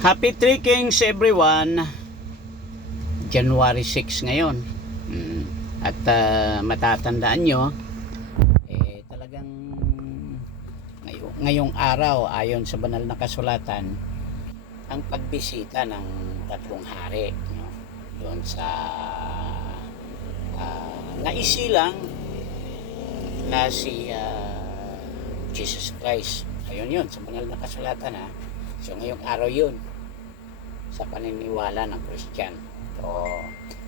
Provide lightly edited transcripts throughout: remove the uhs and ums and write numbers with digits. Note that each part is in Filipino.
Happy Three Kings everyone. January 6 ngayon. At matatandaan nyo, talagang ngayong araw ayon sa banal na kasulatan, ang pagbisita ng tatlong hari, no? Doon sa naisilang na si Jesus Christ. Ayun yun, sa banal na kasulatan ha. So ngayong araw yun sa paniniwala ng Christian. So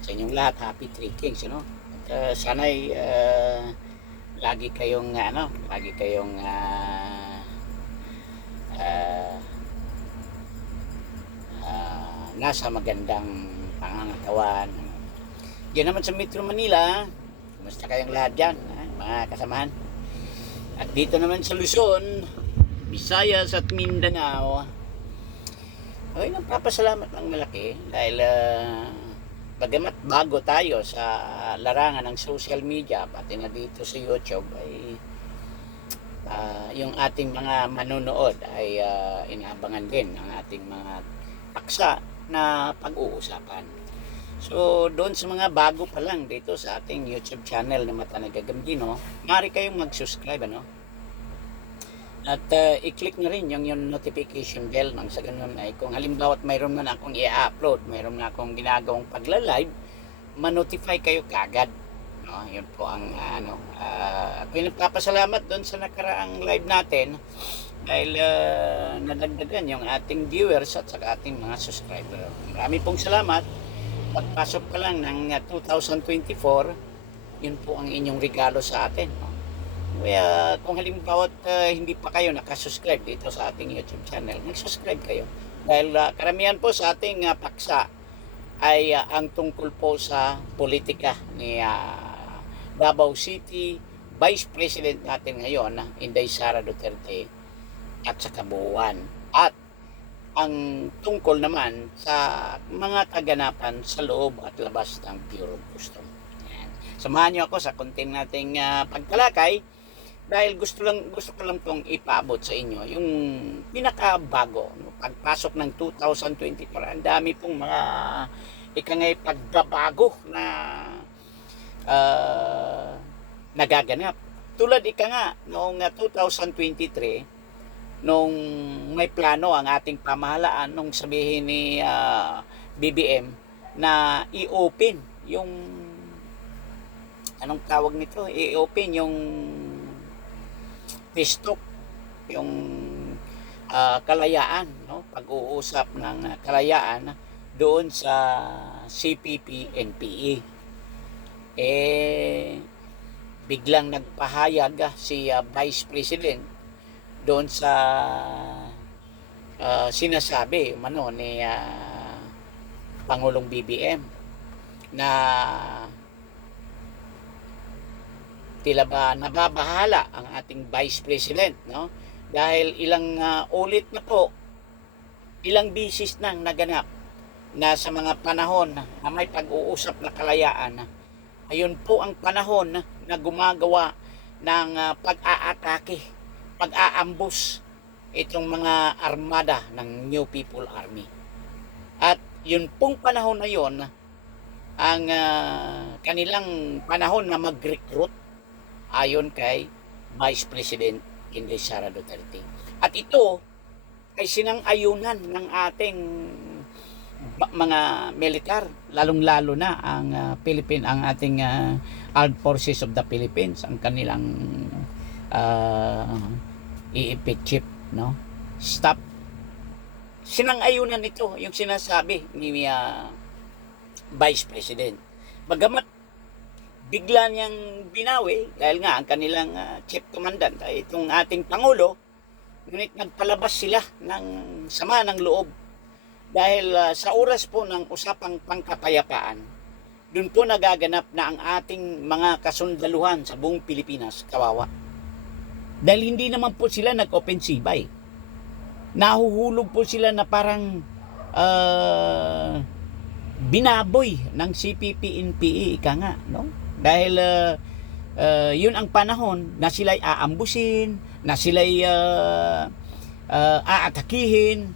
sa inyong lahat, happy Three Kings, you know? At sana'y lagi kayong nasa magandang pangangatawan. Diyan naman sa Metro Manila, kumusta kayong lahat dyan, mga kasamahan? At dito naman sa Luzon, Visayas at Mindanao, ay nagpapasalamat ng malaki dahil bagamat bago tayo sa larangan ng social media, pati na dito sa YouTube, ay yung ating mga manonood ay inaabangan din ang ating mga paksa na pag-uusapan. So doon sa mga bago pa lang dito sa ating YouTube channel na Mata Nagagambino, maaari kayong mag-subscribe, ano? At i-click na rin yung notification bell nang sa ganun ay kung halimbawa mayroon na akong i-upload, mayroon na akong ginagawang pagla-live, ma-notify kayo kagad, no? Yun po ang ako nagpapasalamat doon sa nakaraang live natin dahil nadagdagan yung ating viewers at saka ating mga subscriber. Marami pong salamat. Pagpasok pa lang ng 2024, yun po ang inyong regalo sa atin, no? Kaya kung halimbawa hindi pa kayo nakasubscribe dito sa ating YouTube channel, mag-subscribe kayo. Dahil karamihan po sa ating paksa ay ang tungkol po sa politika ni Davao City Vice President natin ngayon, Inday Sara Duterte, at sa kabuuan. At ang tungkol naman sa mga kaganapan sa loob at labas ng Bureau of Customs. Samahan niyo ako sa konting nating pagtalakay dahil gusto ko lang pong ipaabot sa inyo yung pinakabago, no? Pagpasok ng 2024, ang dami pong mga ikangay pagbabago na nagaganap. Tulad noong 2023, nung may plano ang ating pamahalaan nung sabihin ni BBM na i-open yung anong tawag nito, i-open yung TikTok, yung kalayaan, no? Pag-uusap ng kalayaan doon sa CPP-NPA. Biglang nagpahayag si Vice President doon sa sinasabi ni Pangulong BBM na tila ba nababahala ang ating Vice President, no? Dahil ilang ulit na po, ilang bisis nang naganap na sa mga panahon na may pag-uusap na kalayaan, ayun po ang panahon na gumagawa ng pag-aatake, pag-aambus itong mga armada ng New People Army. At yun pong panahon na yun, ang kanilang panahon na mag-recruit ayon kay Vice President Inday Sara Duterte. At ito ay sinang-ayunan ng ating mga militar, lalong-lalo na ang ating Armed Forces of the Philippines, ang kanilang EEP chief, no? Stop. Sinang-ayunan ito yung sinasabi ni Vice President. Bagamat bigla niyang binawi dahil nga ang kanilang chief commandant ay itong ating Pangulo, ngunit nagpalabas sila ng sama ng loob dahil sa oras po ng usapang pangkapayapaan, dun po nagaganap na ang ating mga kasundaluhan sa buong Pilipinas kawawa. Dahil hindi naman po sila nag-opensiba eh. Nahuhulog po sila na parang binaboy ng CPP-NPA, ika nga, no? Dahil yun ang panahon na sila'y aambusin, na sila'y aatakihin.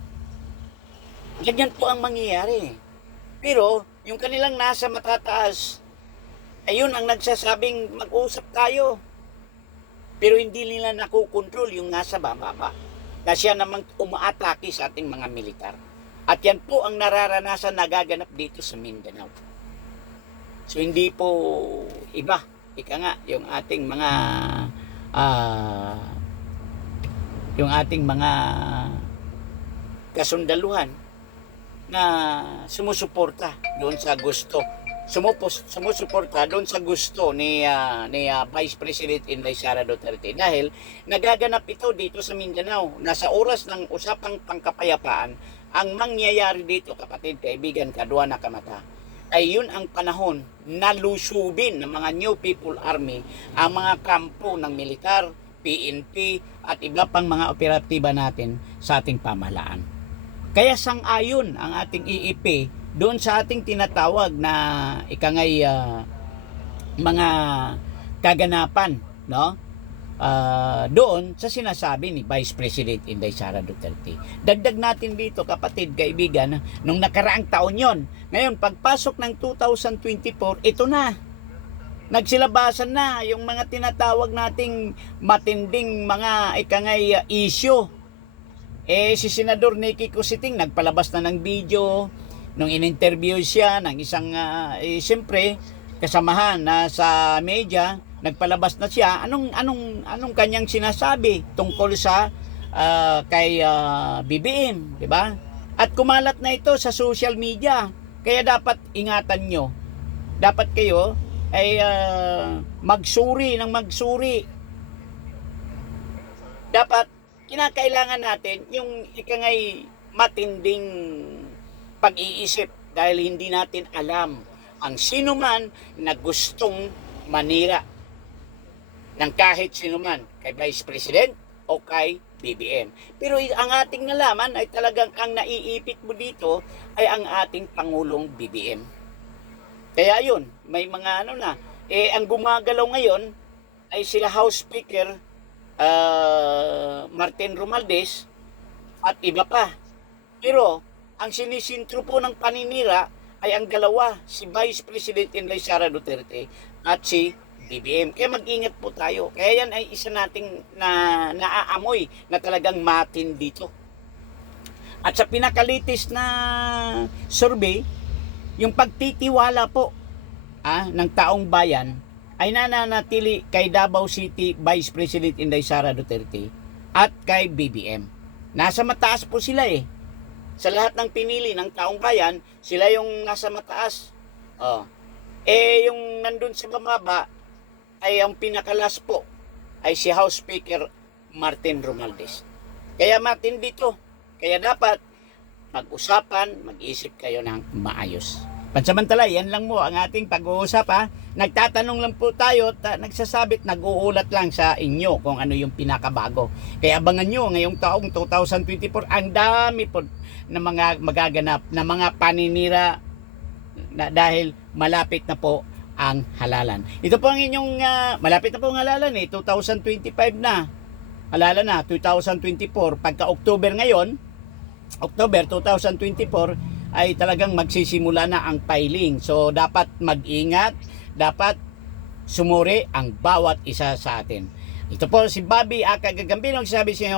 Ganyan po ang mangyayari. Pero, yung kanilang nasa matataas, ayun ang nagsasabing mag-usap tayo. Pero hindi nila nakukontrol yung nasa bababa. Na siya namang umaatake sa ating mga militar. At yan po ang nararanasan nagaganap dito sa Mindanao. So hindi po iba. Ika nga, yung ating mga kasundaluhan na sumusuporta doon sa gusto. Sumusuporta doon sa gusto ni Vice President Inday Sara Duterte dahil nagaganap ito dito sa Mindanao. Nasa oras ng usapang pangkapayapaan, ang mangyayari dito, kapatid, kaibigan, kadwa na kamata, ay yun ang panahon na lusubin ng mga New People Army ang mga kampo ng militar, PNP at iba pang mga operatiba natin sa ating pamahalaan. Kaya sang-ayon ang ating IEP doon sa ating tinatawag na mga kaganapan, no? Doon sa sinasabi ni Vice President Inday Sara Duterte. Dagdag natin dito, kapatid, kaibigan, nung nakaraang taon yon. Ngayon, pagpasok ng 2024, ito na. Nagsilabasan na yung mga tinatawag nating matinding mga issue. Si Senador Nicky Cositing nagpalabas na ng video nung in-interview siya ng isang siyempre kasamahan na sa media, nagpalabas na siya anong kanyang sinasabi tungkol sa kay BBM, di ba? At kumalat na ito sa social media. Kaya dapat ingatan nyo. Dapat kayo ay magsuri. Dapat kinakailangan natin yung matinding pag-iisip dahil hindi natin alam ang sino man na gustong manira ng kahit sino man kay Vice President o kay BBM. Pero ang ating nalaman ay talagang ang naiipit mo dito ay ang ating Pangulong BBM. Kaya yun, may mga ang gumagalaw ngayon ay sila House Speaker Martin Romualdez at iba pa. Pero ang sinisintro po ng paninira ay ang dalawa, si Vice President Inday Sara Duterte at si BBM. Kaya mag-ingat po tayo. Kaya yan ay isa nating naaamoy na talagang matin dito. At sa pinakalitis na survey, yung pagtitiwala po ng taong bayan ay nananatili kay Davao City Vice President Inday Sara Duterte at kay BBM. Nasa mataas po sila eh. Sa lahat ng pinili ng taong bayan, sila yung nasa mataas. Yung nandun sa baba ay ang pinakalas po ay si House Speaker Martin Romualdez. Kaya Martin dito. Kaya dapat mag-usapan, mag-isip kayo ng maayos. Pansamantala, yan lang mo ang ating pag-uusap. Nagtatanong lang po tayo at nagsasabit, nag-uulat lang sa inyo kung ano yung pinakabago. Kaya abangan nyo ngayong taong 2024, ang dami po na mga magaganap na mga paninira dahil malapit na po ang halalan. Ito po ang inyong malapit na po ang halalan 2025 na. Halalan na 2024 pagka October ngayon, October 2024 ay talagang magsisimula na ang filing. So dapat mag-ingat, dapat sumuri ang bawat isa sa atin. Ito po si Bobby Aka Gagambino, sabi sa inyo,